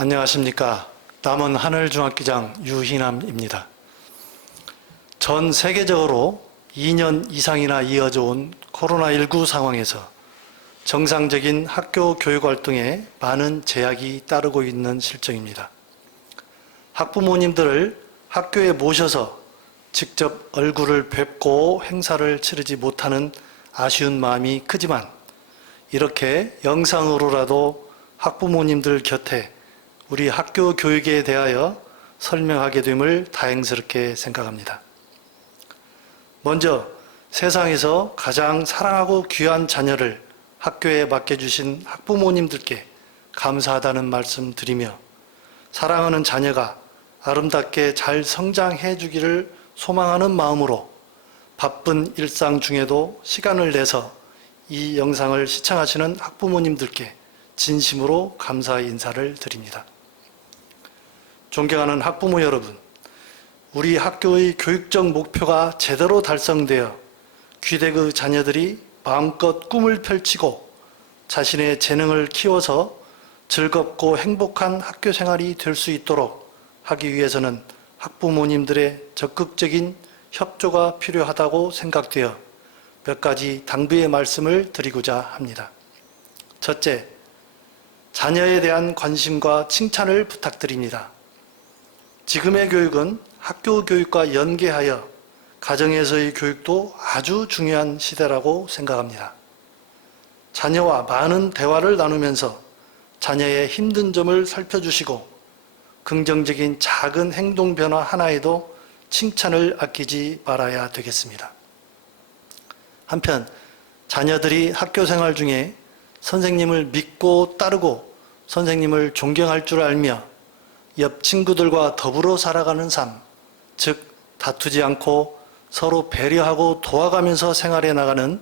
안녕하십니까. 남원 하늘중학교장 유희남입니다. 전 세계적으로 2년 이상이나 이어져 온 코로나19 상황에서 정상적인 학교 교육 활동에 많은 제약이 따르고 있는 실정입니다. 학부모님들을 학교에 모셔서 직접 얼굴을 뵙고 행사를 치르지 못하는 아쉬운 마음이 크지만 이렇게 영상으로라도 학부모님들 곁에 우리 학교 교육에 대하여 설명하게 됨을 다행스럽게 생각합니다. 먼저 세상에서 가장 사랑하고 귀한 자녀를 학교에 맡겨주신 학부모님들께 감사하다는 말씀 드리며 사랑하는 자녀가 아름답게 잘 성장해 주기를 소망하는 마음으로 바쁜 일상 중에도 시간을 내서 이 영상을 시청하시는 학부모님들께 진심으로 감사의 인사를 드립니다. 존경하는 학부모 여러분, 우리 학교의 교육적 목표가 제대로 달성되어 귀대그 자녀들이 마음껏 꿈을 펼치고 자신의 재능을 키워서 즐겁고 행복한 학교 생활이 될 수 있도록 하기 위해서는 학부모님들의 적극적인 협조가 필요하다고 생각되어 몇 가지 당부의 말씀을 드리고자 합니다. 첫째, 자녀에 대한 관심과 칭찬을 부탁드립니다. 지금의 교육은 학교 교육과 연계하여 가정에서의 교육도 아주 중요한 시대라고 생각합니다. 자녀와 많은 대화를 나누면서 자녀의 힘든 점을 살펴주시고 긍정적인 작은 행동 변화 하나에도 칭찬을 아끼지 말아야 되겠습니다. 한편 자녀들이 학교 생활 중에 선생님을 믿고 따르고 선생님을 존경할 줄 알며 옆 친구들과 더불어 살아가는 삶, 즉 다투지 않고 서로 배려하고 도와가면서 생활해 나가는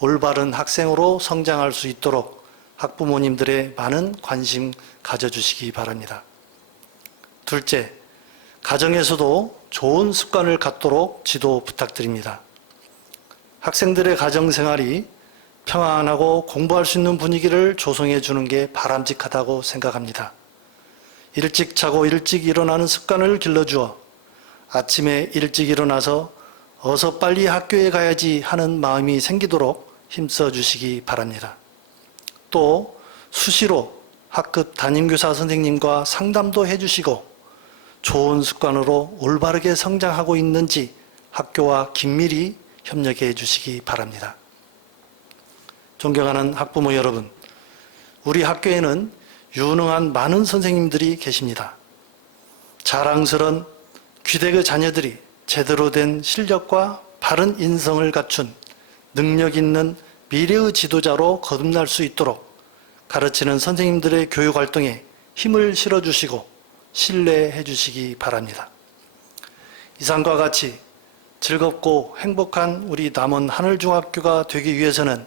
올바른 학생으로 성장할 수 있도록 학부모님들의 많은 관심 가져주시기 바랍니다. 둘째, 가정에서도 좋은 습관을 갖도록 지도 부탁드립니다. 학생들의 가정생활이 평안하고 공부할 수 있는 분위기를 조성해 주는 게 바람직하다고 생각합니다. 일찍 자고 일찍 일어나는 습관을 길러주어 아침에 일찍 일어나서 어서 빨리 학교에 가야지 하는 마음이 생기도록 힘써 주시기 바랍니다. 또 수시로 학급 담임교사 선생님과 상담도 해주시고 좋은 습관으로 올바르게 성장하고 있는지 학교와 긴밀히 협력해 주시기 바랍니다. 존경하는 학부모 여러분, 우리 학교에는 유능한 많은 선생님들이 계십니다. 자랑스런 귀대그 자녀들이 제대로 된 실력과 바른 인성을 갖춘 능력 있는 미래의 지도자로 거듭날 수 있도록 가르치는 선생님들의 교육 활동에 힘을 실어주시고 신뢰해 주시기 바랍니다. 이상과 같이 즐겁고 행복한 우리 남원 하늘중학교가 되기 위해서는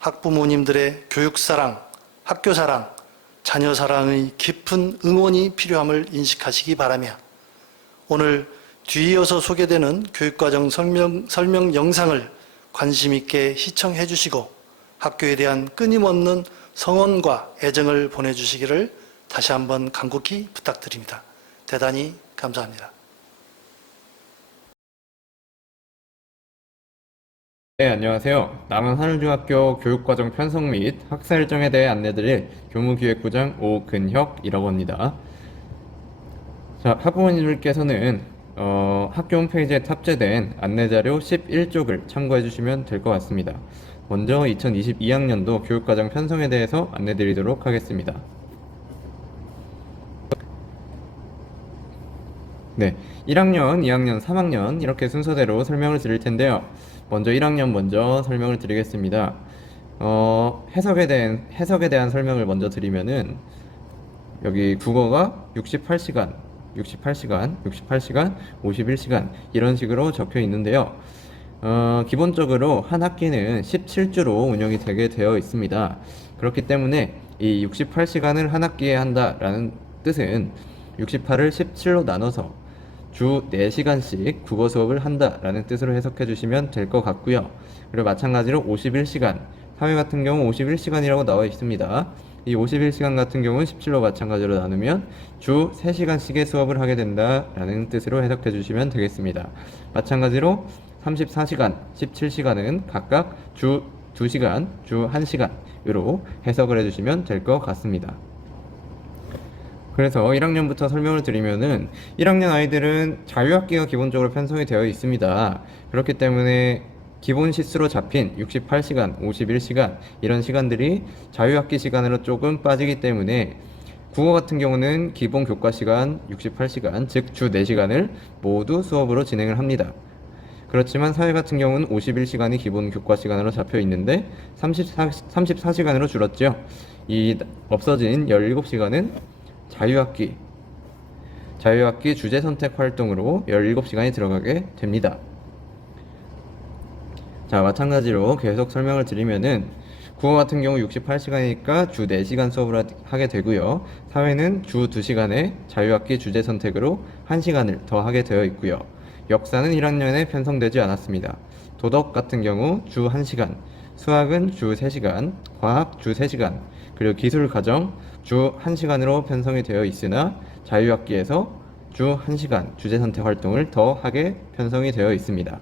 학부모님들의 교육사랑, 학교사랑, 자녀사랑의 깊은 응원이 필요함을 인식하시기 바라며 오늘 뒤이어서 소개되는 교육과정 설명 영상을 관심 있게 시청해 주시고 학교에 대한 끊임없는 성원과 애정을 보내주시기를 다시 한번 간곡히 부탁드립니다. 대단히 감사합니다. 네, 안녕하세요. 남원 하늘중학교 교육과정 편성 및 학사 일정에 대해 안내드릴 교무기획부장 오근혁이라고 합니다. 자, 학부모님들께서는 학교 홈페이지에 탑재된 안내자료 11쪽을 참고해 주시면 될 것 같습니다. 먼저 2022학년도 교육과정 편성에 대해서 안내드리도록 하겠습니다. 네, 1학년, 2학년, 3학년 이렇게 순서대로 설명을 드릴 텐데요. 먼저 1학년 먼저 설명을 드리겠습니다. 해석에 대한 설명을 먼저 드리면은 여기 국어가 68시간, 51시간 이런 식으로 적혀 있는데요. 기본적으로 한 학기는 17주로 운영이 되게 되어 있습니다. 그렇기 때문에 이 68시간을 한 학기에 한다라는 뜻은 68을 17로 나눠서 주 4시간씩 국어 수업을 한다라는 뜻으로 해석해 주시면 될 것 같고요. 그리고 마찬가지로 51시간, 사회 같은 경우 51시간이라고 나와 있습니다. 이 51시간 같은 경우는 17로 마찬가지로 나누면 주 3시간씩의 수업을 하게 된다라는 뜻으로 해석해 주시면 되겠습니다. 마찬가지로 34시간, 17시간은 각각 주 2시간, 주 1시간으로 해석을 해주시면 될 것 같습니다. 그래서 1학년부터 설명을 드리면은 1학년 아이들은 자유학기가 기본적으로 편성이 되어 있습니다. 그렇기 때문에 기본 시수로 잡힌 68시간, 51시간 이런 시간들이 자유학기 시간으로 조금 빠지기 때문에 국어 같은 경우는 기본 교과 시간 68시간, 즉 주 4시간을 모두 수업으로 진행을 합니다. 그렇지만 사회 같은 경우는 51시간이 기본 교과 시간으로 잡혀 있는데 34시간으로 줄었죠. 이 없어진 17시간은 자유학기 주제 선택 활동으로 17시간이 들어가게 됩니다. 자, 마찬가지로 계속 설명을 드리면은 국어 같은 경우 68시간이니까 주 4시간 수업을 하게 되고요. 사회는 주 2시간에 자유학기 주제 선택으로 1시간을 더 하게 되어 있고요. 역사는 1학년에 편성되지 않았습니다. 도덕 같은 경우 주 1시간, 수학은 주 3시간, 과학 주 3시간, 그리고 기술 과정 주 1시간으로 편성이 되어 있으나 자유학기에서 주 1시간 주제 선택 활동을 더 하게 편성이 되어 있습니다.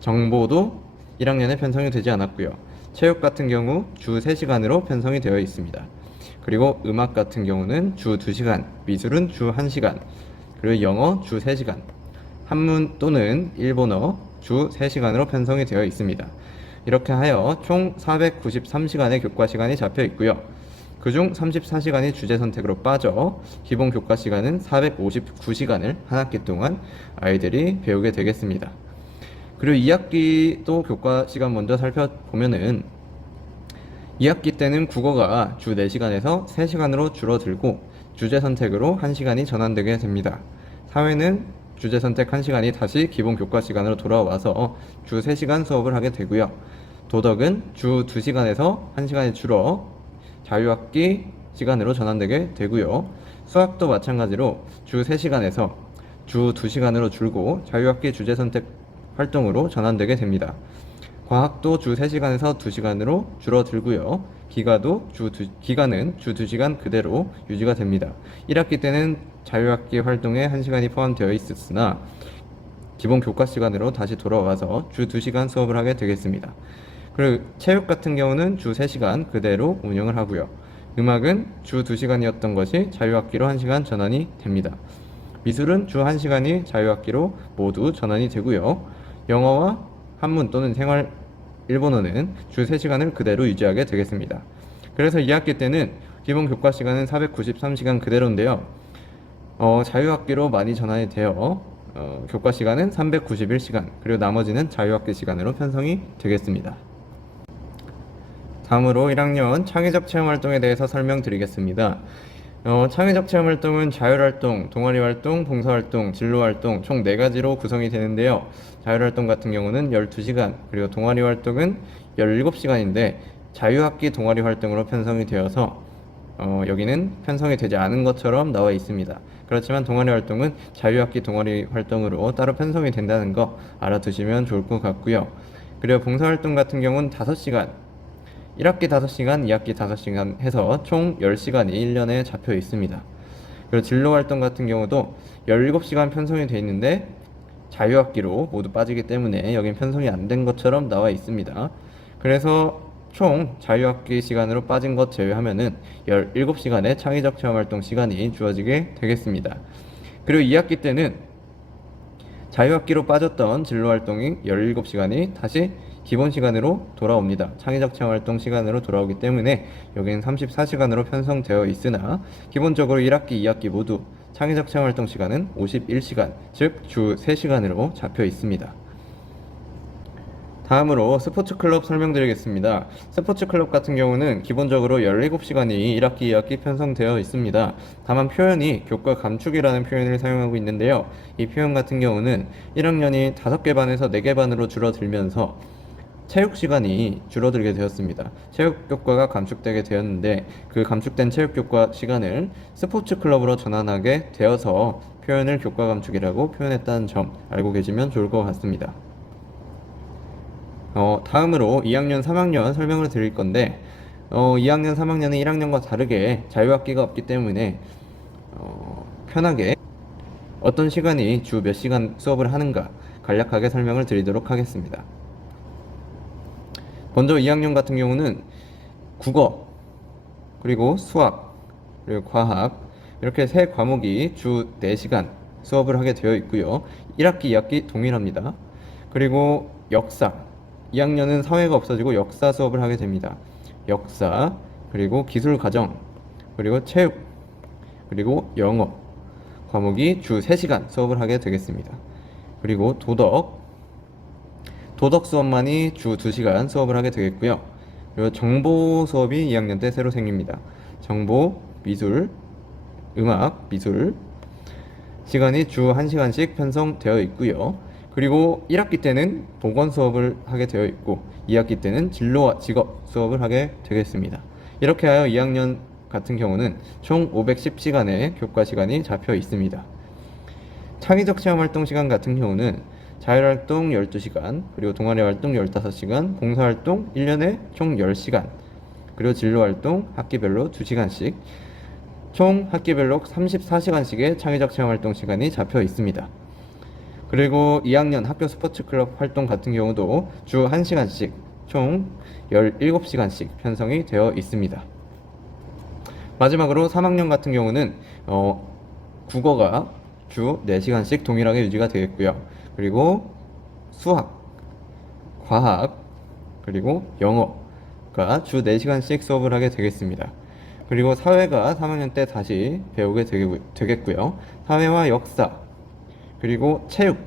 정보도 1학년에 편성이 되지 않았고요. 체육 같은 경우 주 3시간으로 편성이 되어 있습니다. 그리고 음악 같은 경우는 주 2시간, 미술은 주 1시간, 그리고 영어 주 3시간, 한문 또는 일본어 주 3시간으로 편성이 되어 있습니다. 이렇게 하여 총 493시간의 교과 시간이 잡혀 있고요. 그중 34시간이 주제 선택으로 빠져 기본 교과 시간은 459시간을 한 학기 동안 아이들이 배우게 되겠습니다. 그리고 2학기도 교과 시간 먼저 살펴보면은 2학기 때는 국어가 주 4시간에서 3시간으로 줄어들고 주제 선택으로 1시간이 전환되게 됩니다. 사회는 주제 선택 1시간이 다시 기본 교과 시간으로 돌아와서 주 3시간 수업을 하게 되고요. 도덕은 주 2시간에서 1시간이 줄어 자유학기 시간으로 전환되게 되고요. 수학도 마찬가지로 주 3시간에서 주 2시간으로 줄고 자유학기 주제 선택 활동으로 전환되게 됩니다. 과학도 주 3시간에서 2시간으로 줄어들고요. 기간은 주 2시간 그대로 유지가 됩니다. 1학기 때는 자유학기 활동에 1시간이 포함되어 있었으나 기본 교과 시간으로 다시 돌아와서 주 2시간 수업을 하게 되겠습니다. 그리고 체육 같은 경우는 주 3시간 그대로 운영을 하고요. 음악은 주 2시간이었던 것이 자유학기로 1시간 전환이 됩니다. 미술은 주 1시간이 자유학기로 모두 전환이 되고요. 영어와 한문 또는 생활 일본어는 주 3시간을 그대로 유지하게 되겠습니다. 그래서 2학기 때는 기본 교과 시간은 493시간 그대로인데요. 자유학기로 많이 전환이 되어 교과 시간은 391시간, 그리고 나머지는 자유학기 시간으로 편성이 되겠습니다. 다음으로 1학년 창의적 체험활동에 대해서 설명드리겠습니다. 창의적 체험활동은 자율활동, 동아리활동, 봉사활동, 진로활동 총 4가지로 구성이 되는데요. 자율활동 같은 경우는 12시간, 그리고 동아리활동은 17시간인데 자유학기 동아리활동으로 편성이 되어서 여기는 편성이 되지 않은 것처럼 나와 있습니다. 그렇지만 동아리활동은 자유학기 동아리활동으로 따로 편성이 된다는 거 알아두시면 좋을 것 같고요. 그리고 봉사활동 같은 경우는 5시간, 1학기 5시간, 2학기 5시간 해서 총 10시간이 1년에 잡혀 있습니다. 그리고 진로활동 같은 경우도 17시간 편성이 되어 있는데 자유학기로 모두 빠지기 때문에 여긴 편성이 안 된 것처럼 나와 있습니다. 그래서 총 자유학기 시간으로 빠진 것 제외하면은 17시간의 창의적 체험활동 시간이 주어지게 되겠습니다. 그리고 2학기 때는 자유학기로 빠졌던 진로활동이 17시간이 다시 기본 시간으로 돌아옵니다. 창의적 체험활동 시간으로 돌아오기 때문에 여기는 34시간으로 편성되어 있으나 기본적으로 1학기, 2학기 모두 창의적 체험활동 시간은 51시간, 즉 주 3시간으로 잡혀 있습니다. 다음으로 스포츠클럽 설명드리겠습니다. 스포츠클럽 같은 경우는 기본적으로 17시간이 1학기, 2학기 편성되어 있습니다. 다만 표현이 교과 감축이라는 표현을 사용하고 있는데요. 이 표현 같은 경우는 1학년이 5개 반에서 4개 반으로 줄어들면서 체육 시간이 줄어들게 되었습니다. 체육 교과가 감축되게 되었는데 그 감축된 체육 교과 시간을 스포츠 클럽으로 전환하게 되어서 표현을 교과 감축이라고 표현했다는 점 알고 계시면 좋을 것 같습니다. 다음으로 2학년, 3학년 설명을 드릴 건데 2학년, 3학년은 1학년과 다르게 자유학기가 없기 때문에 편하게 어떤 시간이 주 몇 시간 수업을 하는가 간략하게 설명을 드리도록 하겠습니다. 먼저 2학년 같은 경우는 국어, 그리고 수학, 그리고 과학 이렇게 세 과목이 주 4시간 수업을 하게 되어 있고요. 1학기, 2학기 동일합니다. 그리고 역사, 2학년은 사회가 없어지고 역사 수업을 하게 됩니다. 역사, 그리고 기술과정, 그리고 체육, 그리고 영어 과목이 주 3시간 수업을 하게 되겠습니다. 그리고 도덕 수업만이 주 2시간 수업을 하게 되겠고요. 그리고 정보 수업이 2학년 때 새로 생깁니다. 정보, 미술, 음악, 미술 시간이 주 1시간씩 편성되어 있고요. 그리고 1학기 때는 보건 수업을 하게 되어 있고 2학기 때는 진로와 직업 수업을 하게 되겠습니다. 이렇게 하여 2학년 같은 경우는 총 510시간의 교과 시간이 잡혀 있습니다. 창의적 체험활동 시간 같은 경우는 자율활동 12시간, 그리고 동아리활동 15시간, 봉사활동 1년에 총 10시간, 그리고 진로활동 학기별로 2시간씩, 총 학기별로 34시간씩의 창의적 체험활동 시간이 잡혀 있습니다. 그리고 2학년 학교 스포츠클럽 활동 같은 경우도 주 1시간씩 총 17시간씩 편성이 되어 있습니다. 마지막으로 3학년 같은 경우는 국어가 주 4시간씩 동일하게 유지가 되겠고요. 그리고 수학, 과학, 그리고 영어가 주 4시간씩 수업을 하게 되겠습니다. 그리고 사회가 3학년 때 다시 배우게 되겠고요. 사회와 역사, 그리고 체육,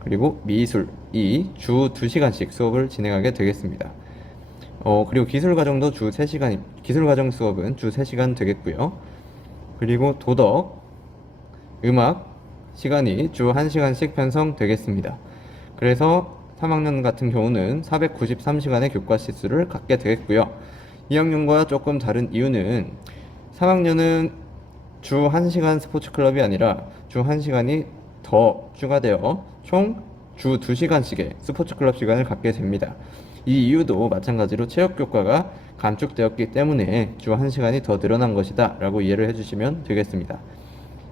그리고 미술이 주 2시간씩 수업을 진행하게 되겠습니다. 그리고 기술과정도 주 3시간, 기술과정 수업은 주 3시간 되겠고요. 그리고 도덕, 음악 시간이 주 1시간씩 편성되겠습니다. 그래서 3학년 같은 경우는 493시간의 교과 시수를 갖게 되겠고요. 2학년과 조금 다른 이유는 3학년은 주 1시간 스포츠 클럽이 아니라 주 1시간이 더 추가되어 총 주 2시간씩의 스포츠 클럽 시간을 갖게 됩니다. 이 이유도 마찬가지로 체육 교과가 감축되었기 때문에 주 1시간이 더 늘어난 것이다 라고 이해를 해주시면 되겠습니다.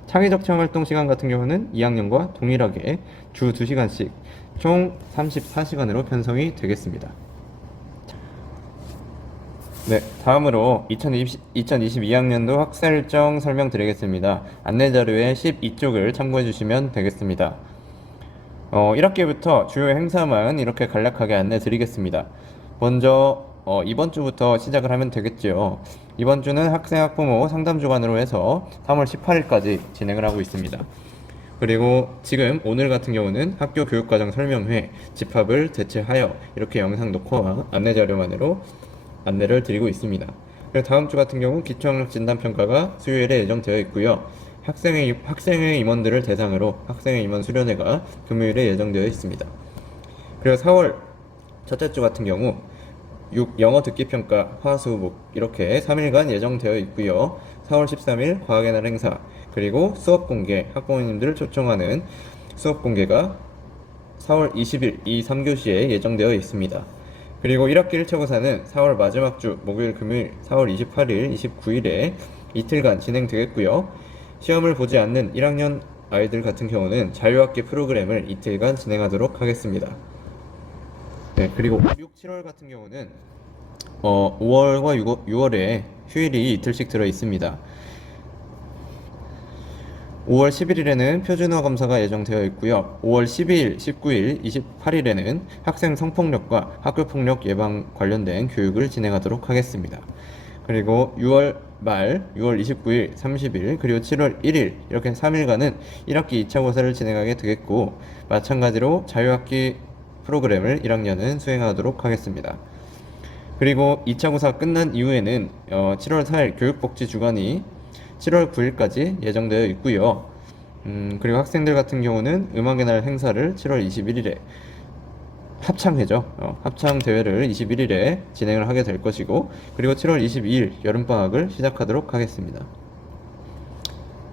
창의적 체험활동 시간 같은 경우는 2학년과 동일하게 주 2시간씩 총 34시간으로 편성이 되겠습니다. 네, 다음으로 2022학년도 학사 일정 설명드리겠습니다. 안내자료의 12쪽을 참고해 주시면 되겠습니다. 1학기부터 주요 행사만 이렇게 간략하게 안내 드리겠습니다. 먼저 이번 주부터 시작을 하면 되겠죠. 이번 주는 학생 학부모 상담 주간으로 해서 3월 18일까지 진행을 하고 있습니다. 그리고 지금 오늘 같은 경우는 학교 교육과정 설명회 집합을 대체하여 이렇게 영상 녹화와 안내 자료만으로 안내를 드리고 있습니다. 그리고 다음 주 같은 경우 기초학력 진단평가가 수요일에 예정되어 있고요. 학생회 임원들을 대상으로 학생회 임원 수련회가 금요일에 예정되어 있습니다. 그리고 4월 첫째 주 같은 경우 영어 듣기 평가 화수목 이렇게 3일간 예정되어 있고요. 4월 13일 과학의 날 행사, 그리고 수업 공개, 학부모님들을 초청하는 수업 공개가 4월 20일 이 3교시에 예정되어 있습니다. 그리고 1학기 1차 고사는 4월 마지막 주 목요일 금요일 4월 28일 29일에 이틀간 진행되겠고요. 시험을 보지 않는 1학년 아이들 같은 경우는 자유학기 프로그램을 이틀간 진행하도록 하겠습니다. 네, 그리고 6, 7월 같은 경우는 5월과 6월에 휴일이 이틀씩 들어 있습니다. 5월 11일에는 표준어 검사가 예정되어 있고요. 5월 12일, 19일, 28일에는 학생 성폭력과 학교폭력 예방 관련된 교육을 진행하도록 하겠습니다. 그리고 6월 말, 6월 29일, 30일, 그리고 7월 1일 이렇게 3일간은 1학기 2차 고사를 진행하게 되겠고, 마찬가지로 자유학기 프로그램을 1학년은 수행하도록 하겠습니다. 그리고 2차 고사 끝난 이후에는 7월 4일 교육복지 주간이 7월 9일까지 예정되어 있고요. 그리고 학생들 같은 경우는 음악의 날 행사를 7월 21일에 합창회죠. 합창 대회를 21일에 진행을 하게 될 것이고, 그리고 7월 22일 여름방학을 시작하도록 하겠습니다.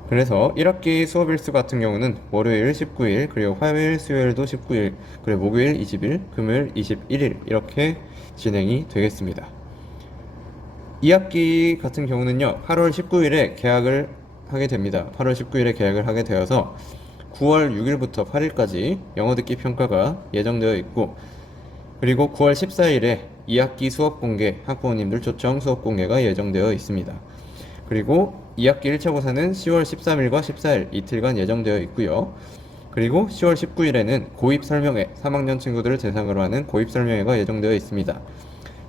그래서 1학기 수업 일수 같은 경우는 월요일 19일, 그리고 화요일, 수요일도 19일, 그리고 목요일 20일, 금요일 21일 이렇게 진행이 되겠습니다. 2학기 같은 경우는요, 8월 19일에 개학을 하게 됩니다. 8월 19일에 개학을 하게 되어서 9월 6일부터 8일까지 영어 듣기 평가가 예정되어 있고, 그리고 9월 14일에 2학기 수업 공개, 학부모님들 초청 수업 공개가 예정되어 있습니다. 그리고 2학기 1차 고사는 10월 13일과 14일 이틀간 예정되어 있고요. 그리고 10월 19일에는 고입 설명회, 3학년 친구들을 대상으로 하는 고입 설명회가 예정되어 있습니다.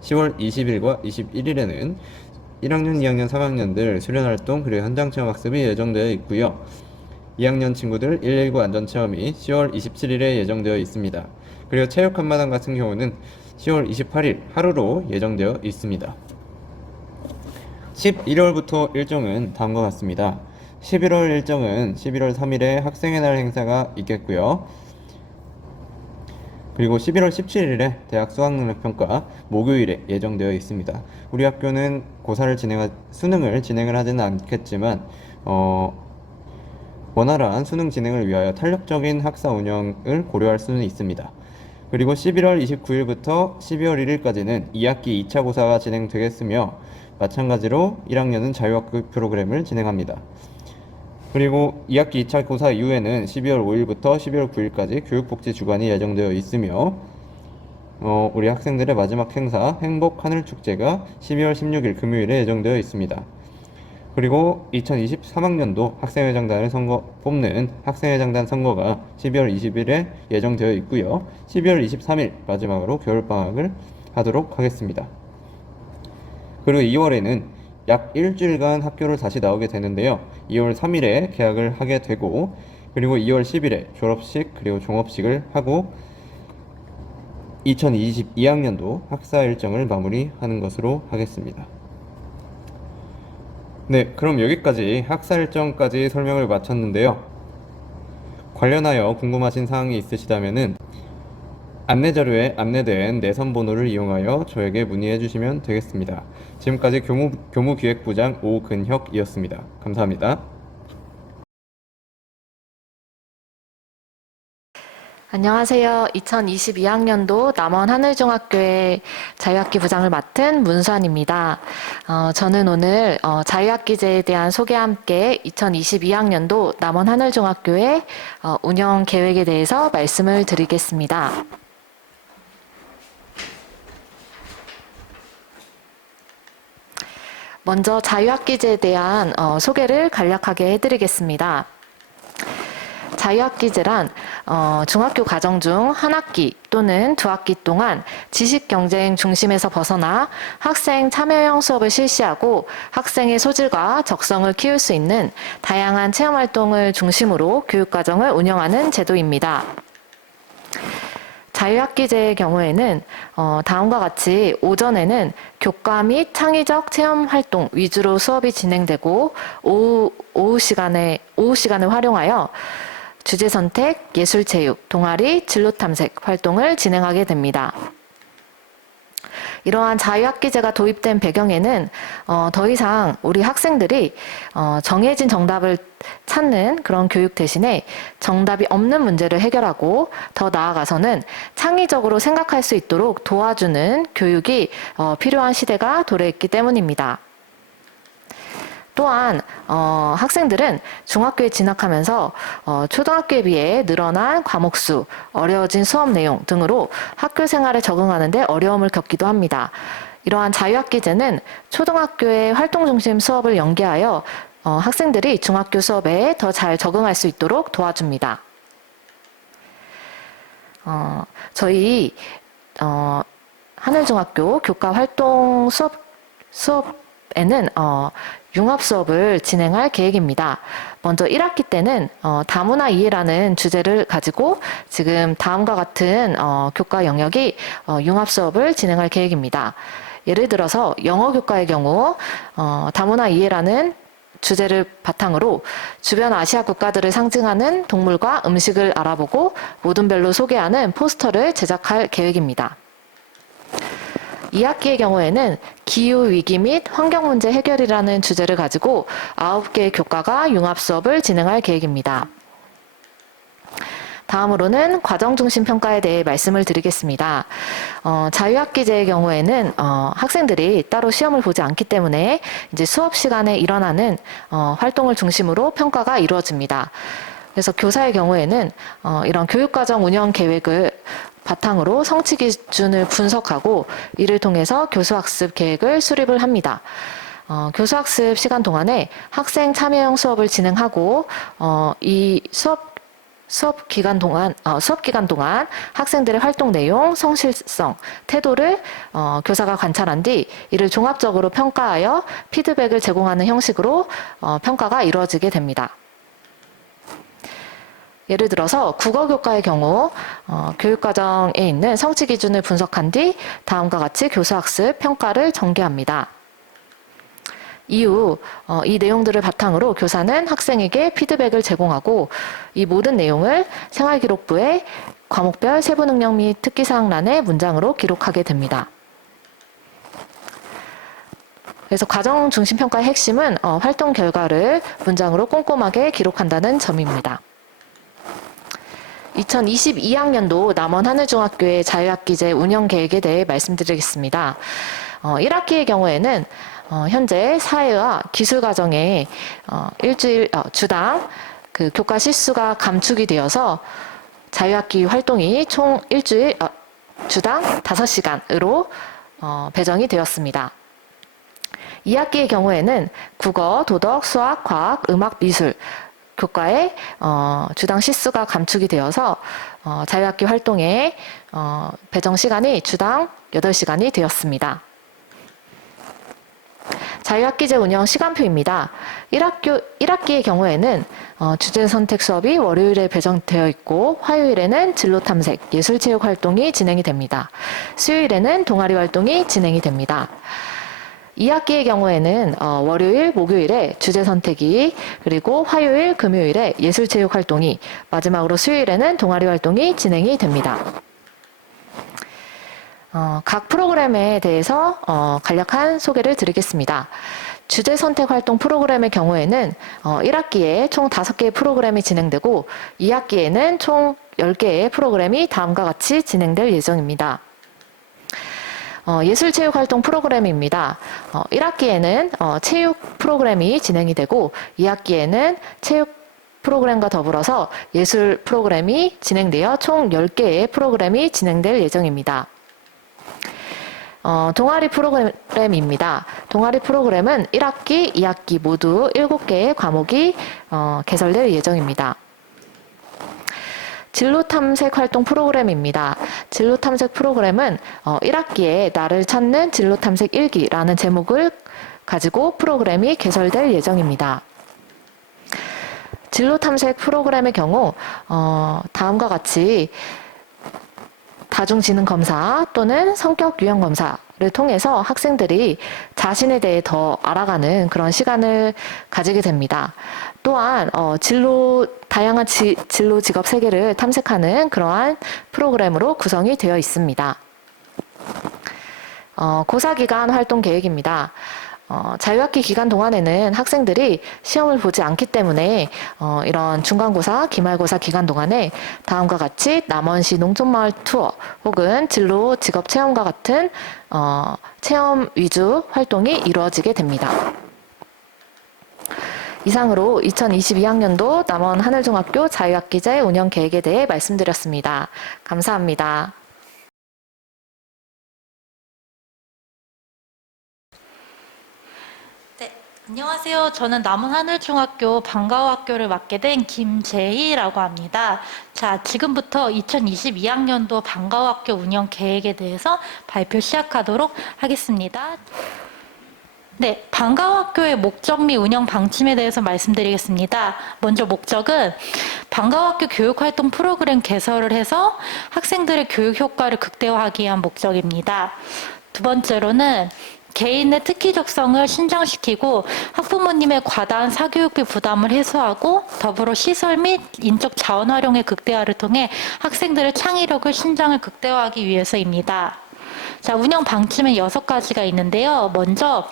10월 20일과 21일에는 1학년, 2학년, 3학년들 수련활동 그리고 현장체험 학습이 예정되어 있고요. 2학년 친구들 119 안전체험이 10월 27일에 예정되어 있습니다. 그리고 체육 한마당 같은 경우는 10월 28일 하루로 예정되어 있습니다. 11월부터 일정은 다음과 같습니다. 11월 일정은 11월 3일에 학생의 날 행사가 있겠고요. 그리고 11월 17일에 대학 수학능력평가 목요일에 예정되어 있습니다. 우리 학교는 수능을 진행을 하지는 않겠지만 원활한 수능 진행을 위하여 탄력적인 학사 운영을 고려할 수는 있습니다. 그리고 11월 29일부터 12월 1일까지는 2학기 2차 고사가 진행되겠으며 마찬가지로 1학년은 자유학급 프로그램을 진행합니다. 그리고 2학기 2차 고사 이후에는 12월 5일부터 12월 9일까지 교육복지주간이 예정되어 있으며 우리 학생들의 마지막 행사 행복 하늘축제가 12월 16일 금요일에 예정되어 있습니다. 그리고 2023학년도 학생회장단을 뽑는 학생회장단 선거가 12월 20일에 예정되어 있고요. 12월 23일 마지막으로 겨울방학을 하도록 하겠습니다. 그리고 2월에는 약 일주일간 학교를 다시 나오게 되는데요. 2월 3일에 개학을 하게 되고, 그리고 2월 10일에 졸업식 그리고 종업식을 하고 2022학년도 학사 일정을 마무리하는 것으로 하겠습니다. 네, 그럼 여기까지 학사 일정까지 설명을 마쳤는데요. 관련하여 궁금하신 사항이 있으시다면은 안내자료에 안내된 내선 번호를 이용하여 저에게 문의해 주시면 되겠습니다. 지금까지 교무기획부장 오근혁이었습니다. 감사합니다. 안녕하세요. 2022학년도 남원 하늘중학교의 자유학기 부장을 맡은 문수환입니다. 저는 오늘 자유학기제에 대한 소개와 함께 2022학년도 남원 하늘중학교의 운영 계획에 대해서 말씀을 드리겠습니다. 먼저 자유학기제에 대한 소개를 간략하게 해드리겠습니다. 자유학기제란 중학교 과정 중 한 학기 또는 두 학기 동안 지식 경쟁 중심에서 벗어나 학생 참여형 수업을 실시하고 학생의 소질과 적성을 키울 수 있는 다양한 체험 활동을 중심으로 교육 과정을 운영하는 제도입니다. 자유학기제의 경우에는 다음과 같이 오전에는 교과 및 창의적 체험 활동 위주로 수업이 진행되고 오후 시간을 활용하여 주제 선택, 예술 체육, 동아리, 진로 탐색 활동을 진행하게 됩니다. 이러한 자유학기제가 도입된 배경에는 더 이상 우리 학생들이 정해진 정답을 찾는 그런 교육 대신에 정답이 없는 문제를 해결하고 더 나아가서는 창의적으로 생각할 수 있도록 도와주는 교육이 필요한 시대가 도래했기 때문입니다. 또한 학생들은 중학교에 진학하면서 초등학교에 비해 늘어난 과목 수, 어려워진 수업 내용 등으로 학교 생활에 적응하는 데 어려움을 겪기도 합니다. 이러한 자유학기제는 초등학교의 활동중심 수업을 연계하여 학생들이 중학교 수업에 더 잘 적응할 수 있도록 도와줍니다. 저희 하늘중학교 교과활동 수업에는 융합 수업을 진행할 계획입니다. 먼저 1학기 때는 다문화 이해라는 주제를 가지고 지금 다음과 같은 교과 영역이 융합 수업을 진행할 계획입니다. 예를 들어서 영어 교과의 경우 다문화 이해라는 주제를 바탕으로 주변 아시아 국가들을 상징하는 동물과 음식을 알아보고 모둠별로 소개하는 포스터를 제작할 계획입니다. 2학기의 경우에는 기후위기 및 환경문제 해결이라는 주제를 가지고 9개의 교과가 융합 수업을 진행할 계획입니다. 다음으로는 과정중심 평가에 대해 말씀을 드리겠습니다. 자유학기제의 경우에는 학생들이 따로 시험을 보지 않기 때문에 이제 수업 시간에 일어나는 활동을 중심으로 평가가 이루어집니다. 그래서 교사의 경우에는 이런 교육과정 운영 계획을 바탕으로 성취 기준을 분석하고 이를 통해서 교수학습 계획을 수립을 합니다. 교수학습 시간 동안에 학생 참여형 수업을 진행하고 이 수업 기간 동안 학생들의 활동 내용, 성실성, 태도를 교사가 관찰한 뒤 이를 종합적으로 평가하여 피드백을 제공하는 형식으로 평가가 이루어지게 됩니다. 예를 들어서 국어교과의 경우 교육과정에 있는 성취 기준을 분석한 뒤 다음과 같이 교수학습 평가를 전개합니다. 이후 이 내용들을 바탕으로 교사는 학생에게 피드백을 제공하고 이 모든 내용을 생활기록부에 과목별 세부능력 및 특기사항란에 문장으로 기록하게 됩니다. 그래서 과정중심평가의 핵심은 활동 결과를 문장으로 꼼꼼하게 기록한다는 점입니다. 2022학년도 남원 하늘중학교의 자유학기제 운영계획에 대해 말씀드리겠습니다. 1학기의 경우에는 현재 사회와 기술과정에 일주일 주당 그 교과 실수가 감축이 되어서 자유학기 활동이 총 일주일 주당 5시간으로 배정이 되었습니다. 2학기의 경우에는 국어, 도덕, 수학, 과학, 음악, 미술 교과에 주당 시수가 감축이 되어서 자유학기 활동에 배정 시간이 주당 8시간이 되었습니다. 자유학기제 운영 시간표입니다. 1학기의 경우에는 주제 선택 수업이 월요일에 배정되어 있고 화요일에는 진로 탐색, 예술체육 활동이 진행이 됩니다. 수요일에는 동아리 활동이 진행이 됩니다. 2학기의 경우에는 월요일, 목요일에 주제 선택이 그리고 화요일, 금요일에 예술체육 활동이 마지막으로 수요일에는 동아리 활동이 진행이 됩니다. 각 프로그램에 대해서 간략한 소개를 드리겠습니다. 주제 선택 활동 프로그램의 경우에는 1학기에 총 5개의 프로그램이 진행되고 2학기에는 총 10개의 프로그램이 다음과 같이 진행될 예정입니다. 예술체육활동 프로그램입니다. 1학기에는 체육 프로그램이 진행이 되고 2학기에는 체육 프로그램과 더불어서 예술 프로그램이 진행되어 총 10개의 프로그램이 진행될 예정입니다. 동아리 프로그램입니다. 동아리 프로그램은 1학기, 2학기 모두 7개의 과목이 개설될 예정입니다. 진로탐색 활동 프로그램입니다. 진로탐색 프로그램은 1학기에 나를 찾는 진로탐색 일기라는 제목을 가지고 프로그램이 개설될 예정입니다. 진로탐색 프로그램의 경우 다음과 같이 다중지능검사 또는 성격유형검사를 통해서 학생들이 자신에 대해 더 알아가는 그런 시간을 가지게 됩니다. 또한 다양한 진로 직업 세계를 탐색하는 그러한 프로그램으로 구성이 되어 있습니다. 고사기간 활동 계획입니다. 자유학기 기간 동안에는 학생들이 시험을 보지 않기 때문에 이런 중간고사, 기말고사 기간 동안에 다음과 같이 남원시 농촌마을 투어 혹은 진로 직업 체험과 같은 체험 위주 활동이 이루어지게 됩니다. 이상으로 2022학년도 남원 하늘중학교 자유학기제 운영 계획에 대해 말씀드렸습니다. 감사합니다. 안녕하세요. 저는 남원하늘중학교 방과후학교를 맡게 된 김재희라고 합니다. 자, 지금부터 2022학년도 방과후학교 운영 계획에 대해서 발표 시작하도록 하겠습니다. 네, 방과후학교의 목적 및 운영 방침에 대해서 말씀드리겠습니다. 먼저 목적은 방과후학교 교육활동 프로그램 개설을 해서 학생들의 교육 효과를 극대화하기 위한 목적입니다. 두 번째로는 개인의 특기적성을 신장시키고 학부모님의 과다한 사교육비 부담을 해소하고 더불어 시설 및 인적 자원 활용의 극대화를 통해 학생들의 창의력을 신장을 극대화하기 위해서입니다. 자, 운영 방침은 6가지가 있는데요. 먼저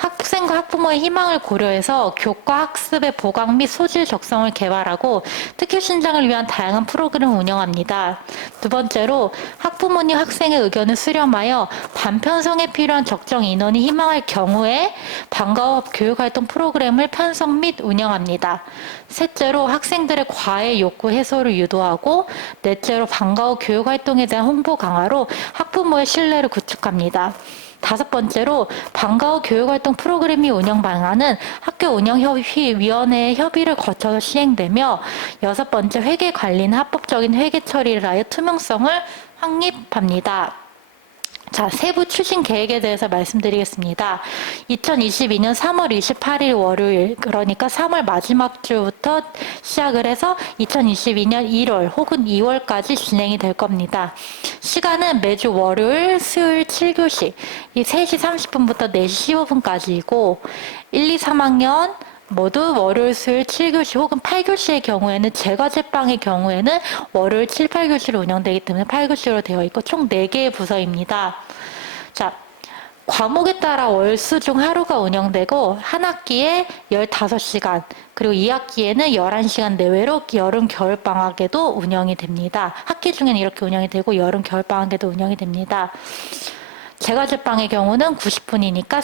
학생과 학부모의 희망을 고려해서 교과 학습의 보강 및 소질 적성을 개발하고 특기 신장을 위한 다양한 프로그램을 운영합니다. 두 번째로 학부모님 학생의 의견을 수렴하여 반편성에 필요한 적정 인원이 희망할 경우에 방과후 교육활동 프로그램을 편성 및 운영합니다. 셋째로 학생들의 과외 욕구 해소를 유도하고 넷째로 방과후 교육활동에 대한 홍보 강화로 학부모의 신뢰를 구축합니다. 다섯 번째로 방과후 교육활동 프로그램이 운영 방안은 학교 운영위원회의 협의를 거쳐서 시행되며 여섯 번째 회계 관리는 합법적인 회계 처리를 하여 투명성을 확립합니다. 자, 세부 추진 계획에 대해서 말씀드리겠습니다. 2022년 3월 28일 월요일, 그러니까 3월 마지막 주부터 시작을 해서 2022년 1월 혹은 2월까지 진행이 될 겁니다. 시간은 매주 월요일, 수요일 7교시, 이 3시 30분부터 4시 15분까지이고, 1, 2, 3학년, 모두 월요일, 수요일 7교시 혹은 8교시의 경우에는 제과제빵의 경우에는 월요일 7, 8교시로 운영되기 때문에 8교시로 되어 있고 총 4개의 부서입니다. 자, 과목에 따라 월수 중 하루가 운영되고 한 학기에 15시간 그리고 2학기에는 11시간 내외로 여름 겨울방학에도 운영이 됩니다. 학기 중에는 이렇게 운영이 되고 여름 겨울방학에도 운영이 됩니다. 제과제빵의 경우는 90분이니까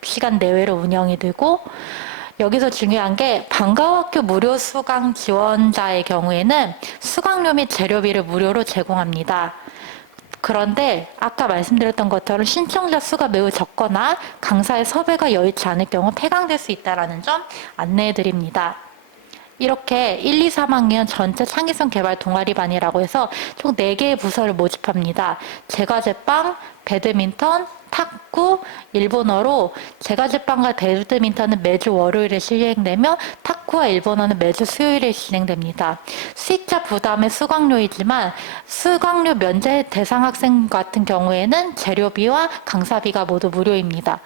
30시간 내외로 운영이 되고 여기서 중요한 게 방과후학교 무료 수강 지원자의 경우에는 수강료 및 재료비를 무료로 제공합니다. 그런데 아까 말씀드렸던 것처럼 신청자 수가 매우 적거나 강사의 섭외가 여의치 않을 경우 폐강될 수 있다는 점 안내해 드립니다. 이렇게 1, 2, 3학년 전체 창의성 개발 동아리반이라고 해서 총 4개의 부서를 모집합니다. 제과제빵, 배드민턴, 탁구, 일본어로 제과제빵과 배드민턴은 매주 월요일에 시행되며 탁구와 일본어는 매주 수요일에 진행됩니다. 수익자 부담의 수강료이지만 수강료 면제 대상 학생 같은 경우에는 재료비와 강사비가 모두 무료입니다.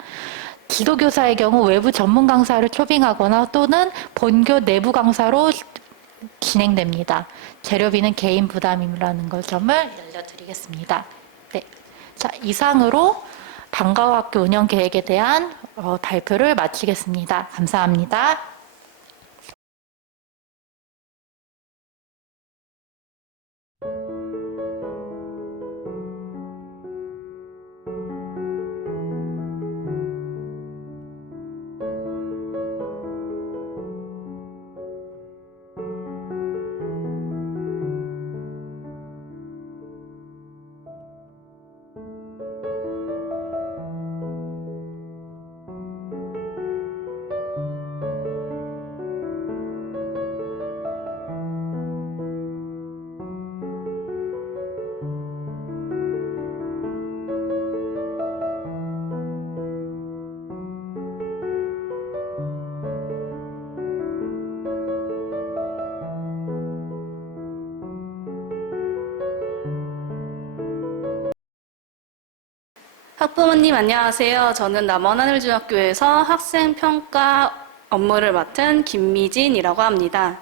지도교사의 경우 외부 전문 강사를 초빙하거나 또는 본교 내부 강사로 진행됩니다. 재료비는 개인 부담이라는 점을 알려드리겠습니다. 네. 자, 이상으로 방과후 학교 운영 계획에 대한 발표를 마치겠습니다. 감사합니다. 학부모님 안녕하세요. 저는 남원하늘중학교에서 학생평가 업무를 맡은 김미진이라고 합니다.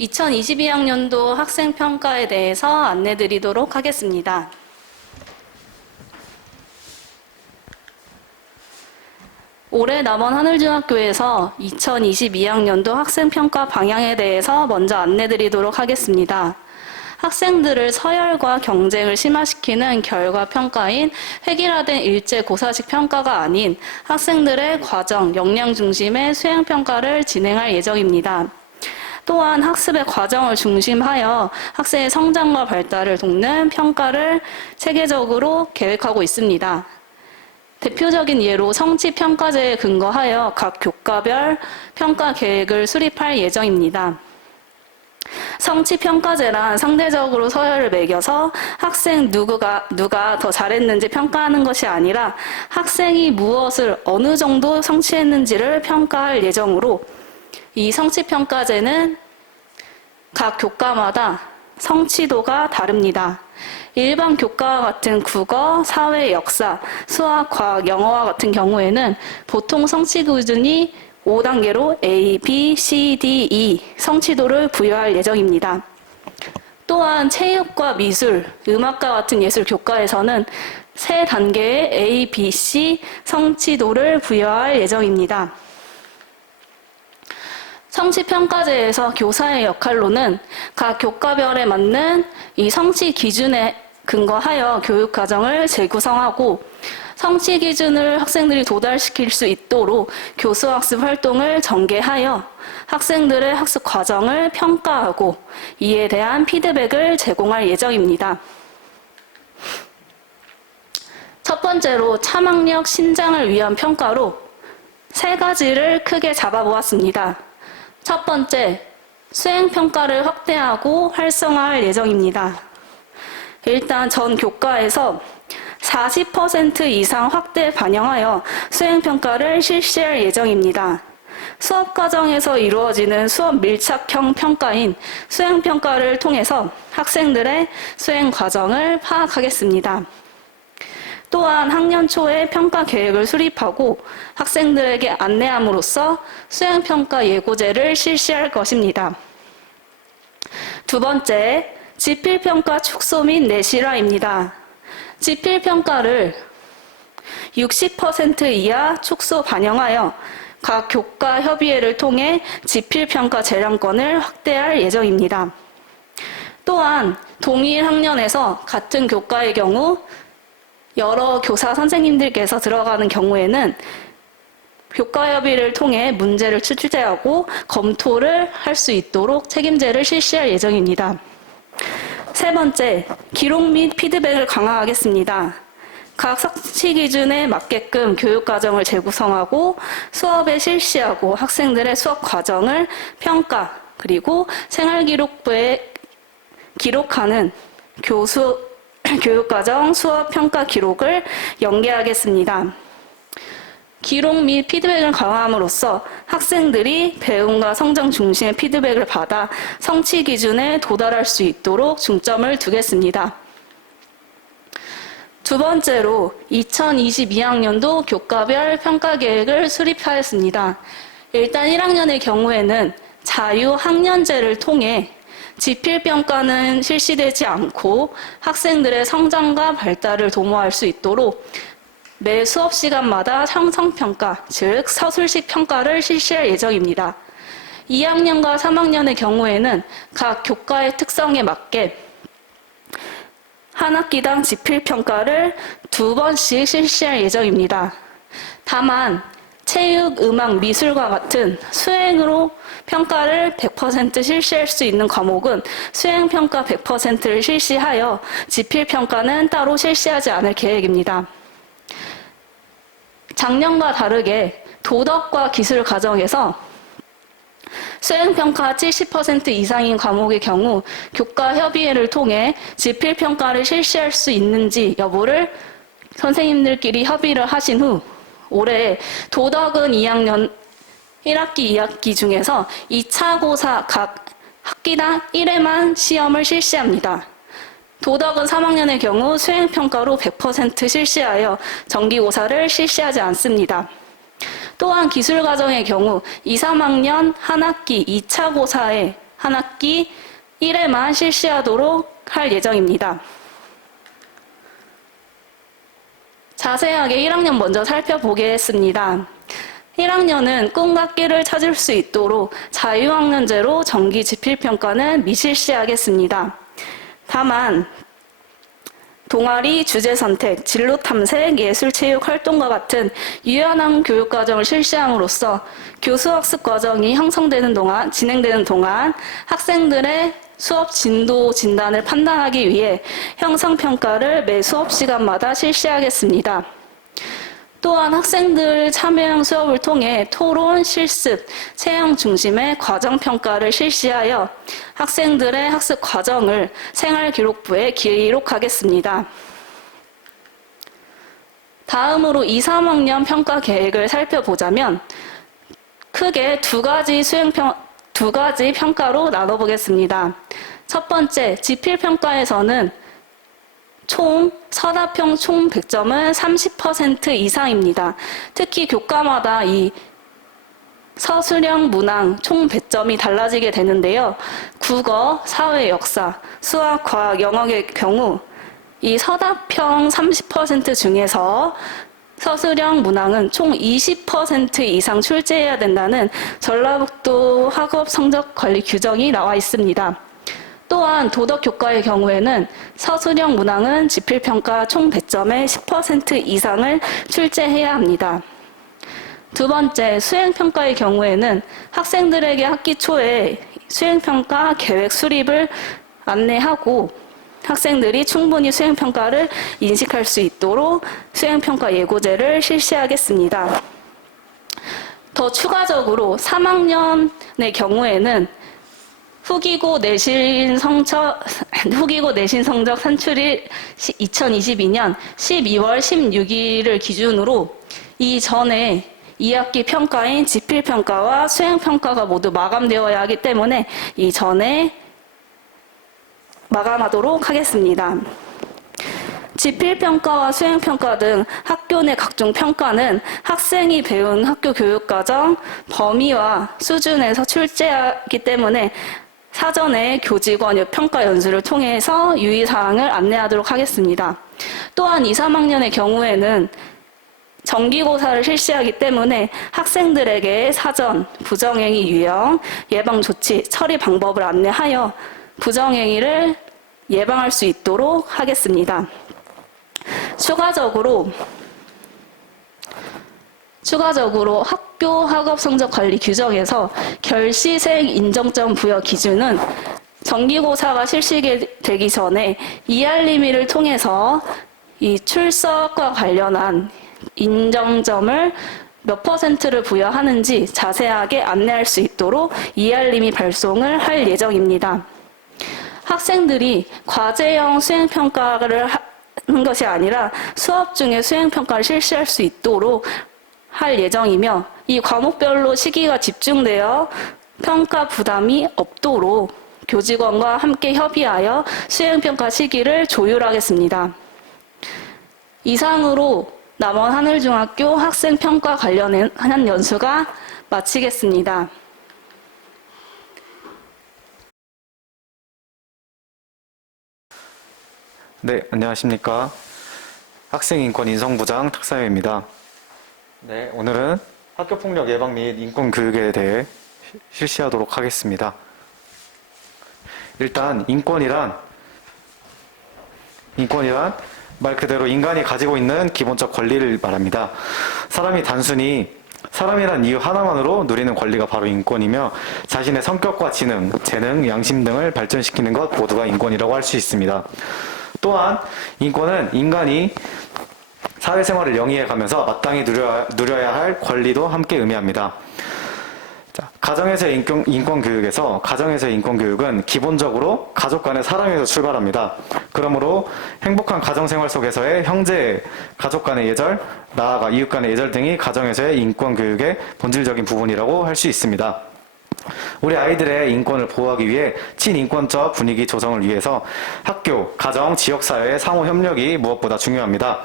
2022학년도 학생평가에 대해서 안내드리도록 하겠습니다. 올해 남원하늘중학교에서 2022학년도 학생평가 방향에 대해서 먼저 안내드리도록 하겠습니다. 학생들을 서열과 경쟁을 심화시키는 결과평가인 획일화된 일제고사식 평가가 아닌 학생들의 과정, 역량 중심의 수행평가를 진행할 예정입니다. 또한 학습의 과정을 중심하여 학생의 성장과 발달을 돕는 평가를 체계적으로 계획하고 있습니다. 대표적인 예로 성취평가제에 근거하여 각 교과별 평가 계획을 수립할 예정입니다. 성취평가제란 상대적으로 서열을 매겨서 학생 누가 더 잘했는지 평가하는 것이 아니라 학생이 무엇을 어느 정도 성취했는지를 평가할 예정으로 이 성취평가제는 각 교과마다 성취도가 다릅니다. 일반 교과와 같은 국어, 사회, 역사, 수학, 과학, 영어와 같은 경우에는 보통 성취 기준이 5단계로 A, B, C, D, E 성취도를 부여할 예정입니다. 또한 체육과 미술, 음악과 같은 예술 교과에서는 세 단계의 A, B, C 성취도를 부여할 예정입니다. 성취평가제에서 교사의 역할로는 각 교과별에 맞는 이 성취 기준에 근거하여 교육과정을 재구성하고 성취 기준을 학생들이 도달시킬 수 있도록 교수학습 활동을 전개하여 학생들의 학습 과정을 평가하고 이에 대한 피드백을 제공할 예정입니다. 첫 번째로 참학력 신장을 위한 평가로 세 가지를 크게 잡아보았습니다. 첫 번째, 수행평가를 확대하고 활성화할 예정입니다. 일단 전 교과에서 40% 이상 확대 반영하여 수행평가를 실시할 예정입니다. 수업 과정에서 이루어지는 수업 밀착형 평가인 수행평가를 통해서 학생들의 수행 과정을 파악하겠습니다. 또한 학년 초에 평가 계획을 수립하고 학생들에게 안내함으로써 수행평가 예고제를 실시할 것입니다. 두 번째, 지필평가 축소 및 내실화입니다. 지필평가를 60% 이하 축소 반영하여 각 교과 협의회를 통해 지필평가 재량권을 확대할 예정입니다. 또한 동일 학년에서 같은 교과의 경우 여러 교사 선생님들께서 들어가는 경우에는 교과협의를 통해 문제를 출제하고 검토를 할 수 있도록 책임제를 실시할 예정입니다. 세 번째, 기록 및 피드백을 강화하겠습니다. 각 성취 기준에 맞게끔 교육과정을 재구성하고 수업에 실시하고 학생들의 수업 과정을 평가 그리고 생활기록부에 기록하는 교육과정 수업 평가 기록을 연계하겠습니다. 기록 및 피드백을 강화함으로써 학생들이 배움과 성장 중심의 피드백을 받아 성취 기준에 도달할 수 있도록 중점을 두겠습니다. 두 번째로 2022학년도 교과별 평가 계획을 수립하였습니다. 일단 1학년의 경우에는 자유학년제를 통해 지필평가는 실시되지 않고 학생들의 성장과 발달을 도모할 수 있도록 매 수업 시간마다 형성평가, 즉 서술식 평가를 실시할 예정입니다. 2학년과 3학년의 경우에는 각 교과의 특성에 맞게 한 학기당 지필평가를 2번씩 실시할 예정입니다. 다만 체육, 음악, 미술과 같은 수행으로 평가를 100% 실시할 수 있는 과목은 수행평가 100%를 실시하여 지필평가는 따로 실시하지 않을 계획입니다. 작년과 다르게 도덕과 기술 과정에서 수행평가 70% 이상인 과목의 경우 교과협의회를 통해 지필평가를 실시할 수 있는지 여부를 선생님들끼리 협의를 하신 후 올해 도덕은 2학년 1학기, 2학기 중에서 2차 고사 각 학기당 1회만 시험을 실시합니다. 도덕은 3학년의 경우 수행평가로 100% 실시하여 정기고사를 실시하지 않습니다. 또한 기술과정의 경우 2, 3학년 한 학기 2차 고사에 한 학기 1회만 실시하도록 할 예정입니다. 자세하게 1학년 먼저 살펴보겠습니다. 1학년은 꿈과 끼를 찾을 수 있도록 자유학년제로 정기 지필평가는 미실시하겠습니다. 다만 동아리, 주제선택, 진로탐색, 예술체육활동과 같은 유연한 교육과정을 실시함으로써 교수학습 과정이 진행되는 동안 학생들의 수업 진도 진단을 판단하기 위해 형성평가를 매 수업 시간마다 실시하겠습니다. 또한 학생들 참여형 수업을 통해 토론, 실습, 체형 중심의 과정평가를 실시하여 학생들의 학습 과정을 생활기록부에 기록하겠습니다. 다음으로 2, 3학년 평가 계획을 살펴보자면 크게 두 가지 평가로 나눠보겠습니다. 첫 번째, 지필평가에서는 서답형 총 100점은 30% 이상입니다. 특히 교과마다 이 서술형 문항 총 배점이 달라지게 되는데요. 국어, 사회, 역사, 수학, 과학, 영어의 경우 이 서답형 30% 중에서 서술형 문항은 총 20% 이상 출제해야 된다는 전라북도 학업 성적 관리 규정이 나와 있습니다. 또한 도덕 교과의 경우에는 서술형 문항은 지필평가 총 배점의 10% 이상을 출제해야 합니다. 두 번째, 수행평가의 경우에는 학생들에게 학기 초에 수행평가 계획 수립을 안내하고 학생들이 충분히 수행평가를 인식할 수 있도록 수행평가 예고제를 실시하겠습니다. 더 추가적으로 3학년의 경우에는 후기고 내신 성적 산출일 2022년 12월 16일을 기준으로 이전에 2학기 평가인 지필평가와 수행평가가 모두 마감되어야 하기 때문에 이전에 마감하도록 하겠습니다. 지필평가와 수행평가 등 학교 내 각종 평가는 학생이 배운 학교 교육과정 범위와 수준에서 출제하기 때문에 사전에 교직원 평가 연수를 통해서 유의사항을 안내하도록 하겠습니다. 또한 2, 3학년의 경우에는 정기고사를 실시하기 때문에 학생들에게 사전, 부정행위 유형, 예방조치, 처리 방법을 안내하여 부정행위를 예방할 수 있도록 하겠습니다. 추가적으로 학교 학업 성적 관리 규정에서 결시생 인정점 부여 기준은 정기고사가 실시되기 전에 이알림이를 통해서 이 출석과 관련한 인정점을 몇 %를 부여하는지 자세하게 안내할 수 있도록 이알림이 발송을 할 예정입니다. 학생들이 과제형 수행평가를 하는 것이 아니라 수업 중에 수행평가를 실시할 수 있도록 할 예정이며 이 과목별로 시기가 집중되어 평가 부담이 없도록 교직원과 함께 협의하여 수행평가 시기를 조율하겠습니다. 이상으로 남원 하늘중학교 학생평가 관련한 연수가 마치겠습니다. 네, 안녕하십니까. 학생인권인성부장 탁사유입니다. 네, 오늘은 학교폭력 예방 및 인권교육에 대해 실시하도록 하겠습니다. 일단 인권이란 말 그대로 인간이 가지고 있는 기본적 권리를 말합니다. 사람이 단순히 사람이란 이유 하나만으로 누리는 권리가 바로 인권이며 자신의 성격과 지능, 재능, 양심 등을 발전시키는 것 모두가 인권이라고 할 수 있습니다. 또한 인권은 인간이 사회생활을 영위해가면서 마땅히 누려야 할 권리도 함께 의미합니다. 자, 가정에서의 인권교육에서 가정에서의 인권교육은 기본적으로 가족 간의 사랑에서 출발합니다. 그러므로 행복한 가정생활 속에서의 형제, 가족 간의 예절, 나아가 이웃 간의 예절 등이 가정에서의 인권교육의 본질적인 부분이라고 할 수 있습니다. 우리 아이들의 인권을 보호하기 위해 친인권적 분위기 조성을 위해서 학교, 가정, 지역사회의 상호협력이 무엇보다 중요합니다.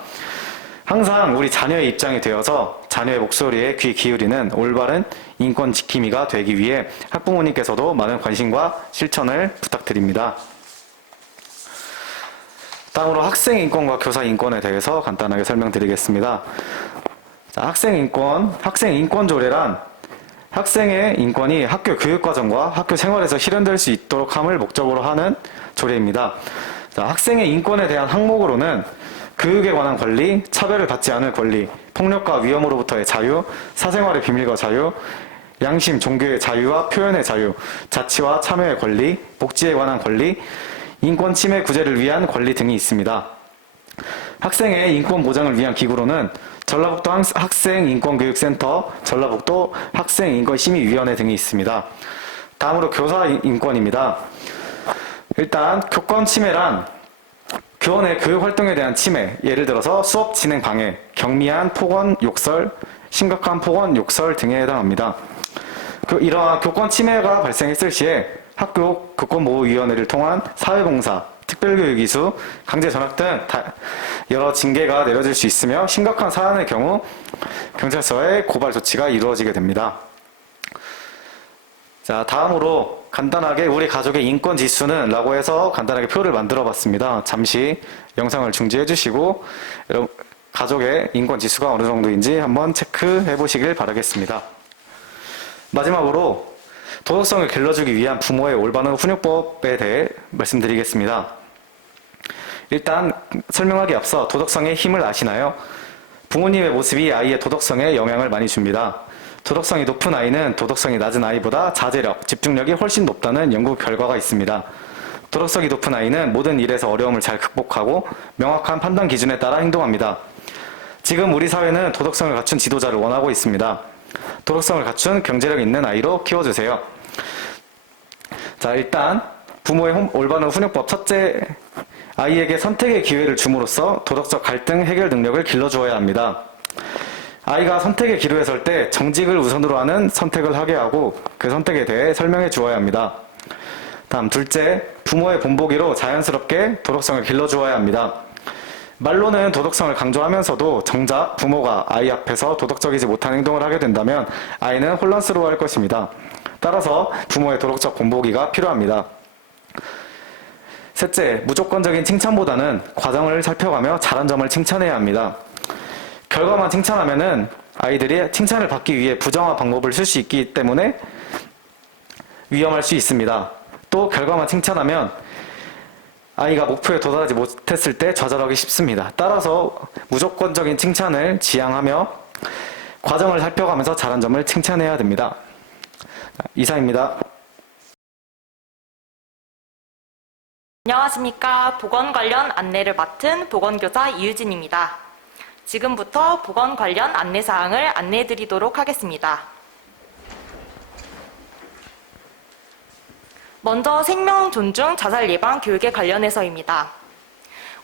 항상 우리 자녀의 입장이 되어서 자녀의 목소리에 귀 기울이는 올바른 인권 지킴이가 되기 위해 학부모님께서도 많은 관심과 실천을 부탁드립니다. 다음으로 학생 인권과 교사 인권에 대해서 간단하게 설명드리겠습니다. 자, 학생 인권 조례란 학생의 인권이 학교 교육과정과 학교 생활에서 실현될 수 있도록 함을 목적으로 하는 조례입니다. 자, 학생의 인권에 대한 항목으로는 교육에 관한 권리, 차별을 받지 않을 권리, 폭력과 위험으로부터의 자유, 사생활의 비밀과 자유, 양심, 종교의 자유와 표현의 자유, 자치와 참여의 권리, 복지에 관한 권리, 인권 침해 구제를 위한 권리 등이 있습니다. 학생의 인권 보장을 위한 기구로는 전라북도 학생인권교육센터, 전라북도 학생인권심의위원회 등이 있습니다. 다음으로 교사 인권입니다. 일단 교권 침해란 교원의 교육활동에 대한 침해, 예를 들어서 수업 진행 방해, 경미한 폭언, 욕설, 심각한 폭언, 욕설 등에 해당합니다. 이러한 교권 침해가 발생했을 시에 학교 교권보호위원회를 통한 사회봉사, 특별교육이수, 강제전학 등 여러 징계가 내려질 수 있으며 심각한 사안의 경우 경찰서의 고발 조치가 이루어지게 됩니다. 자, 다음으로 간단하게 우리 가족의 인권 지수는 라고 해서 간단하게 표를 만들어 봤습니다. 잠시 영상을 중지해 주시고 여러분 가족의 인권 지수가 어느 정도인지 한번 체크해 보시길 바라겠습니다. 마지막으로 도덕성을 길러주기 위한 부모의 올바른 훈육법에 대해 말씀드리겠습니다. 일단 설명하기 앞서 도덕성의 힘을 아시나요? 부모님의 모습이 아이의 도덕성에 영향을 많이 줍니다. 도덕성이 높은 아이는 도덕성이 낮은 아이보다 자제력, 집중력이 훨씬 높다는 연구 결과가 있습니다. 도덕성이 높은 아이는 모든 일에서 어려움을 잘 극복하고 명확한 판단 기준에 따라 행동합니다. 지금 우리 사회는 도덕성을 갖춘 지도자를 원하고 있습니다. 도덕성을 갖춘 경제력 있는 아이로 키워주세요. 자, 일단 부모의 올바른 훈육법. 첫째, 아이에게 선택의 기회를 줌으로써 도덕적 갈등 해결 능력을 길러주어야 합니다. 아이가 선택의 기로에 설 때 정직을 우선으로 하는 선택을 하게 하고 그 선택에 대해 설명해 주어야 합니다. 다음 둘째, 부모의 본보기로 자연스럽게 도덕성을 길러주어야 합니다. 말로는 도덕성을 강조하면서도 정작 부모가 아이 앞에서 도덕적이지 못한 행동을 하게 된다면 아이는 혼란스러워할 것입니다. 따라서 부모의 도덕적 본보기가 필요합니다. 셋째, 무조건적인 칭찬보다는 과정을 살펴가며 잘한 점을 칭찬해야 합니다. 결과만 칭찬하면은 아이들이 칭찬을 받기 위해 부정한 방법을 쓸 수 있기 때문에 위험할 수 있습니다. 또 결과만 칭찬하면 아이가 목표에 도달하지 못했을 때 좌절하기 쉽습니다. 따라서 무조건적인 칭찬을 지향하며 과정을 살펴가면서 잘한 점을 칭찬해야 됩니다. 이상입니다. 안녕하십니까. 보건 관련 안내를 맡은 보건교사 이유진입니다. 지금부터 보건 관련 안내사항을 안내해 드리도록 하겠습니다. 먼저 생명 존중 자살 예방 교육에 관련해서입니다.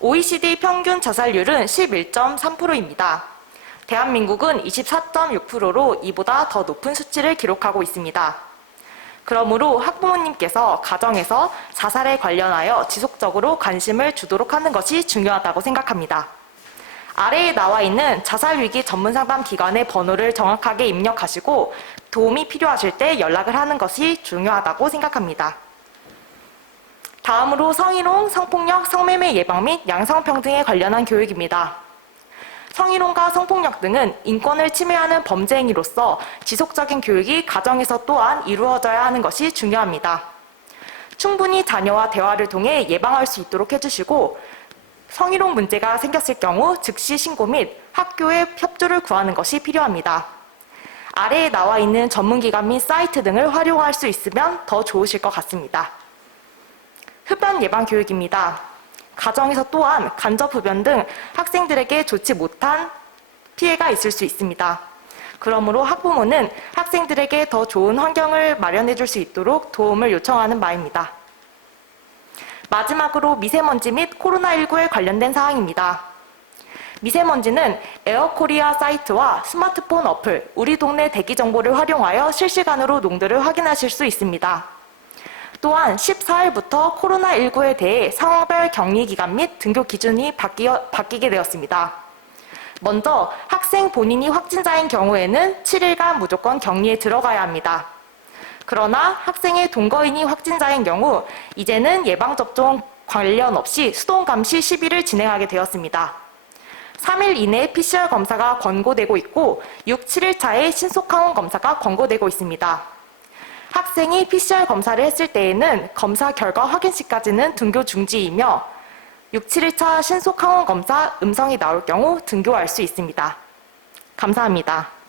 OECD 평균 자살률은 11.3%입니다. 대한민국은 24.6%로 이보다 더 높은 수치를 기록하고 있습니다. 그러므로 학부모님께서 가정에서 자살에 관련하여 지속적으로 관심을 주도록 하는 것이 중요하다고 생각합니다. 아래에 나와 있는 자살위기 전문상담 기관의 번호를 정확하게 입력하시고 도움이 필요하실 때 연락을 하는 것이 중요하다고 생각합니다. 다음으로 성희롱, 성폭력, 성매매 예방 및 양성평등에 관련한 교육입니다. 성희롱과 성폭력 등은 인권을 침해하는 범죄 행위로서 지속적인 교육이 가정에서 또한 이루어져야 하는 것이 중요합니다. 충분히 자녀와 대화를 통해 예방할 수 있도록 해주시고 성희롱 문제가 생겼을 경우 즉시 신고 및 학교의 협조를 구하는 것이 필요합니다. 아래에 나와 있는 전문기관 및 사이트 등을 활용할 수 있으면 더 좋으실 것 같습니다. 흡연 예방 교육입니다. 가정에서 또한 간접 흡연 등 학생들에게 좋지 못한 피해가 있을 수 있습니다. 그러므로 학부모는 학생들에게 더 좋은 환경을 마련해 줄 수 있도록 도움을 요청하는 바입니다. 마지막으로 미세먼지 및 코로나19에 관련된 사항입니다. 미세먼지는 에어코리아 사이트와 스마트폰 어플, 우리 동네 대기 정보를 활용하여 실시간으로 농도를 확인하실 수 있습니다. 또한 14일부터 코로나19에 대해 상황별 격리 기간 및 등교 기준이 바뀌게 되었습니다. 먼저 학생 본인이 확진자인 경우에는 7일간 무조건 격리에 들어가야 합니다. 그러나 학생의 동거인이 확진자인 경우 이제는 예방접종 관련 없이 수동감시 시비를 진행하게 되었습니다. 3일 이내 PCR 검사가 권고되고 있고 6, 7일 차에 신속항원 검사가 권고되고 있습니다. 학생이 PCR 검사를 했을 때에는 검사 결과 확인 시까지는 등교 중지이며 6, 7일차 신속항원 검사 음성이 나올 경우 등교할 수 있습니다. 감사합니다.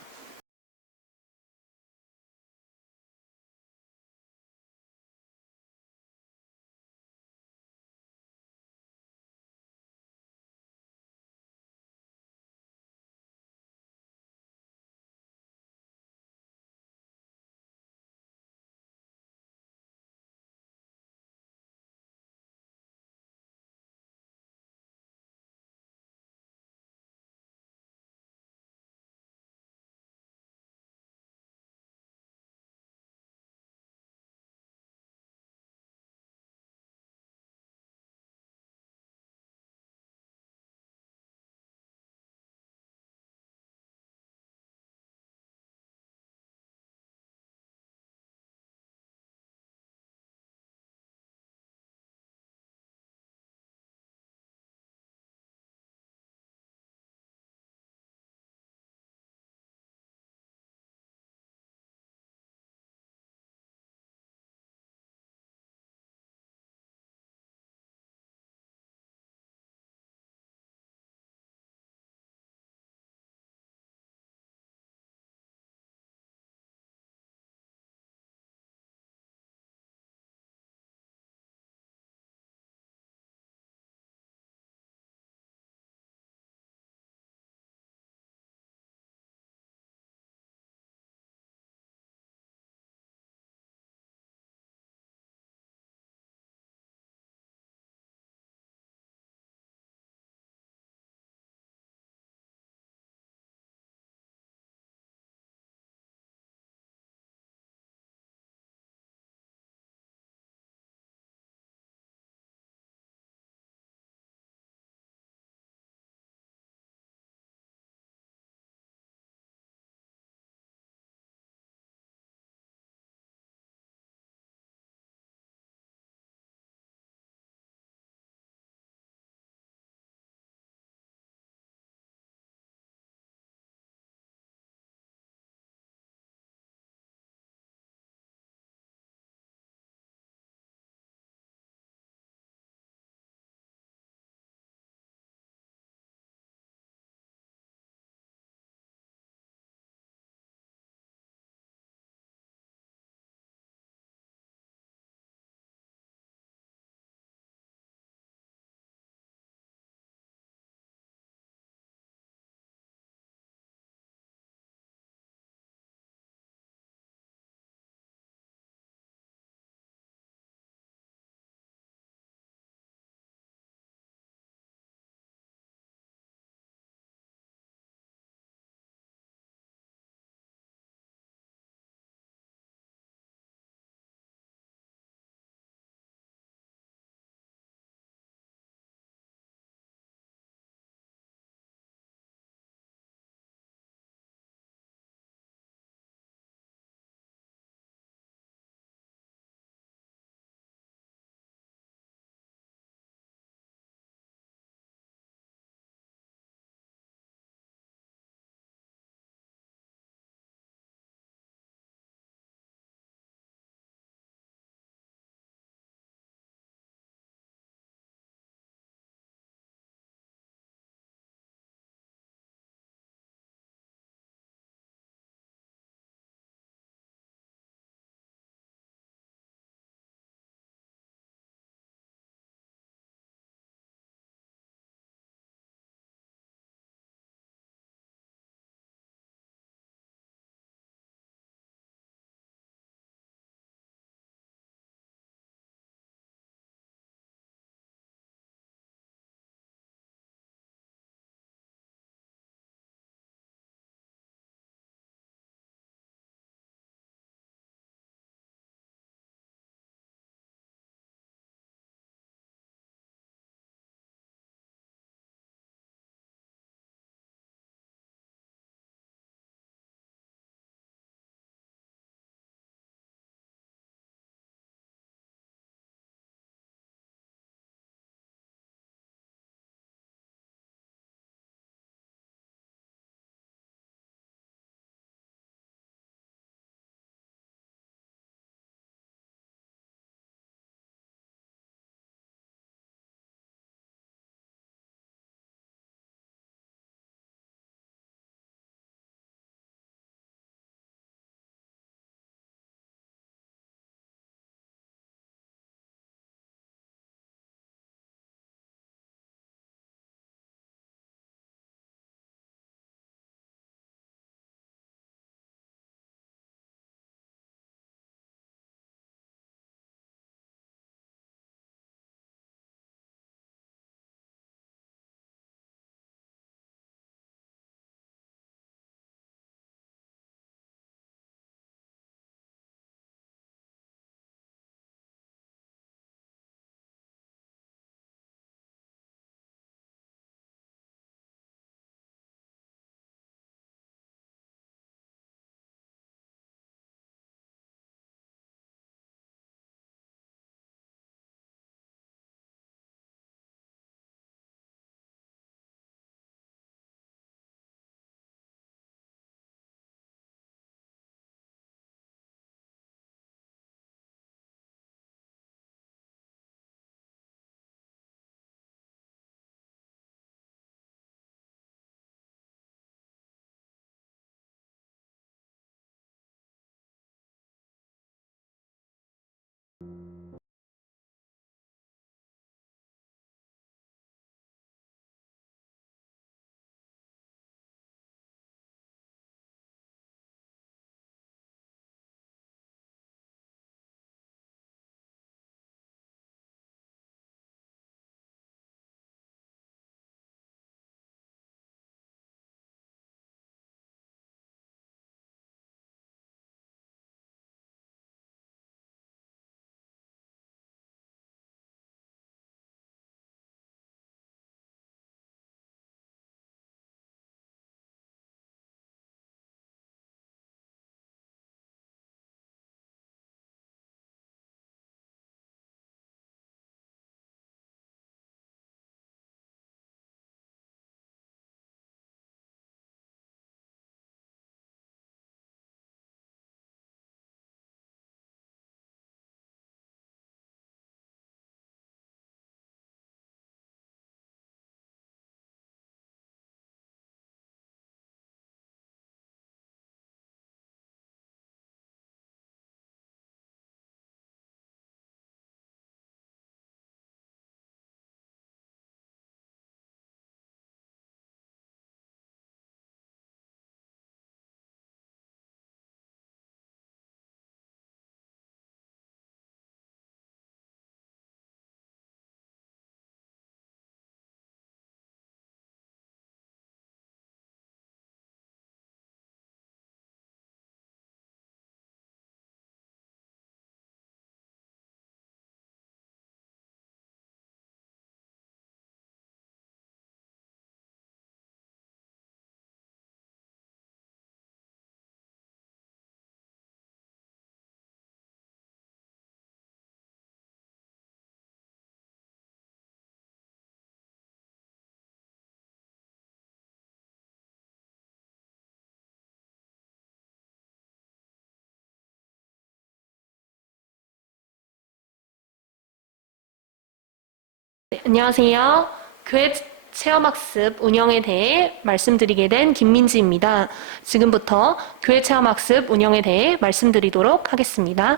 네, 안녕하세요. 교회 체험학습 운영에 대해 말씀드리게 된 김민지입니다. 지금부터 교회 체험학습 운영에 대해 말씀드리도록 하겠습니다.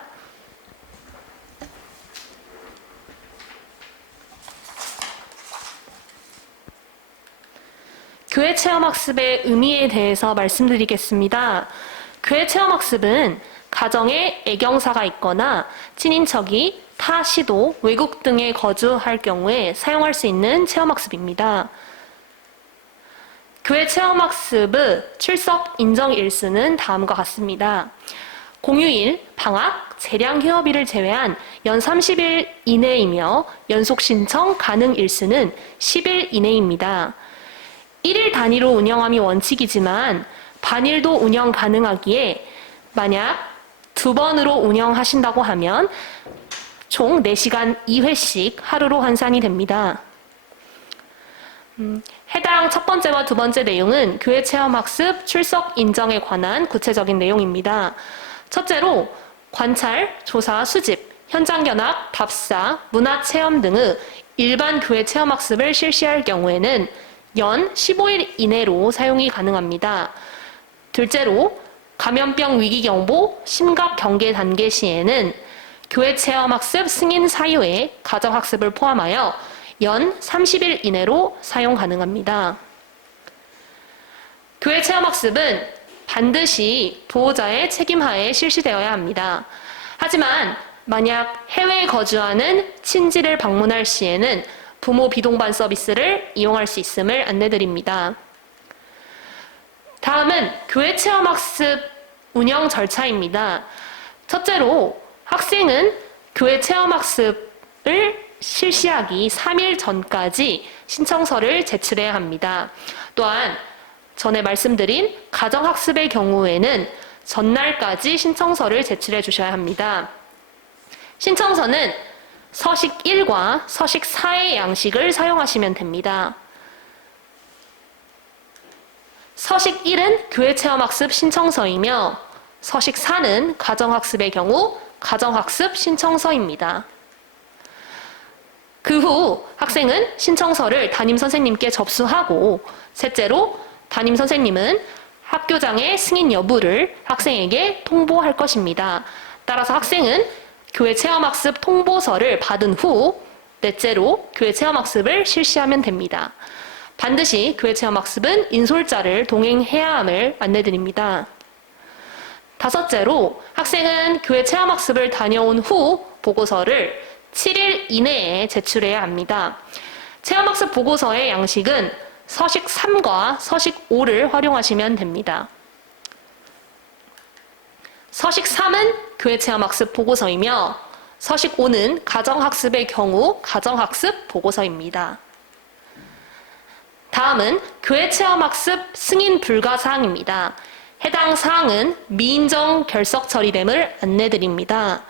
교회 체험학습의 의미에 대해서 말씀드리겠습니다. 교회 체험학습은 가정에 애경사가 있거나 친인척이 타 시도, 외국 등에 거주할 경우에 사용할 수 있는 체험학습입니다. 교회 체험학습의 출석 인정 일수는 다음과 같습니다. 공휴일, 방학, 재량 휴업일을 제외한 연 30일 이내이며 연속 신청 가능 일수는 10일 이내입니다. 1일 단위로 운영함이 원칙이지만 반일도 운영 가능하기에 만약 2번으로 운영하신다고 하면 총 4시간 2회씩 하루로 환산이 됩니다. 해당 첫 번째와 두 번째 내용은 교회 체험학습 출석 인정에 관한 구체적인 내용입니다. 첫째로 관찰, 조사, 수집, 현장 견학, 답사, 문화 체험 등의 일반 교회 체험학습을 실시할 경우에는 연 15일 이내로 사용이 가능합니다. 둘째로 감염병 위기경보, 심각 경계 단계 시에는 교회 체험학습 승인 사유에 가정학습을 포함하여 연 30일 이내로 사용 가능합니다. 교회 체험학습은 반드시 보호자의 책임하에 실시되어야 합니다. 하지만 만약 해외에 거주하는 친지를 방문할 시에는 부모 비동반 서비스를 이용할 수 있음을 안내드립니다. 다음은 교회 체험학습 운영 절차입니다. 첫째로 학생은 교회 체험학습을 실시하기 3일 전까지 신청서를 제출해야 합니다. 또한 전에 말씀드린 가정학습의 경우에는 전날까지 신청서를 제출해 주셔야 합니다. 신청서는 서식 1과 서식 4의 양식을 사용하시면 됩니다. 서식 1은 교회 체험학습 신청서이며 서식 4는 가정학습의 경우 가정학습 신청서입니다. 그 후 학생은 신청서를 담임 선생님께 접수하고 셋째로 담임 선생님은 학교장의 승인 여부를 학생에게 통보할 것입니다. 따라서 학생은 교회 체험학습 통보서를 받은 후 넷째로 교회 체험학습을 실시하면 됩니다. 반드시 교회 체험학습은 인솔자를 동행해야 함을 안내드립니다. 다섯째로 학생은 교회 체험학습을 다녀온 후 보고서를 7일 이내에 제출해야 합니다. 체험학습 보고서의 양식은 서식 3과 서식 5를 활용하시면 됩니다. 서식 3은 교회 체험학습 보고서이며 서식 5는 가정학습의 경우 가정학습 보고서입니다. 다음은 교회 체험학습 승인 불가 사항입니다. 해당 사항은 미인정 결석 처리됨을 안내드립니다.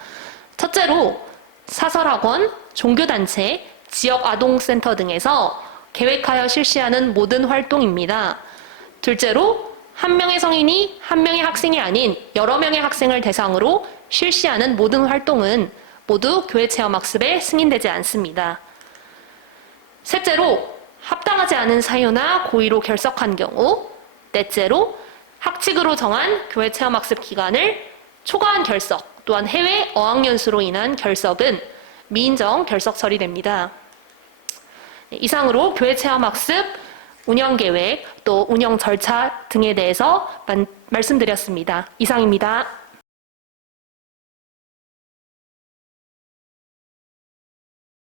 첫째로 사설학원, 종교단체, 지역아동센터 등에서 계획하여 실시하는 모든 활동입니다. 둘째로 한 명의 성인이 한 명의 학생이 아닌 여러 명의 학생을 대상으로 실시하는 모든 활동은 모두 교회 체험학습에 승인되지 않습니다. 셋째로 합당하지 않은 사유나 고의로 결석한 경우, 넷째로 학칙으로 정한 교회 체험학습 기간을 초과한 결석 또한 해외 어학연수로 인한 결석은 미인정 결석 처리됩니다. 이상으로 교회 체험학습 운영계획 또 운영 절차 등에 대해서 말씀드렸습니다. 이상입니다.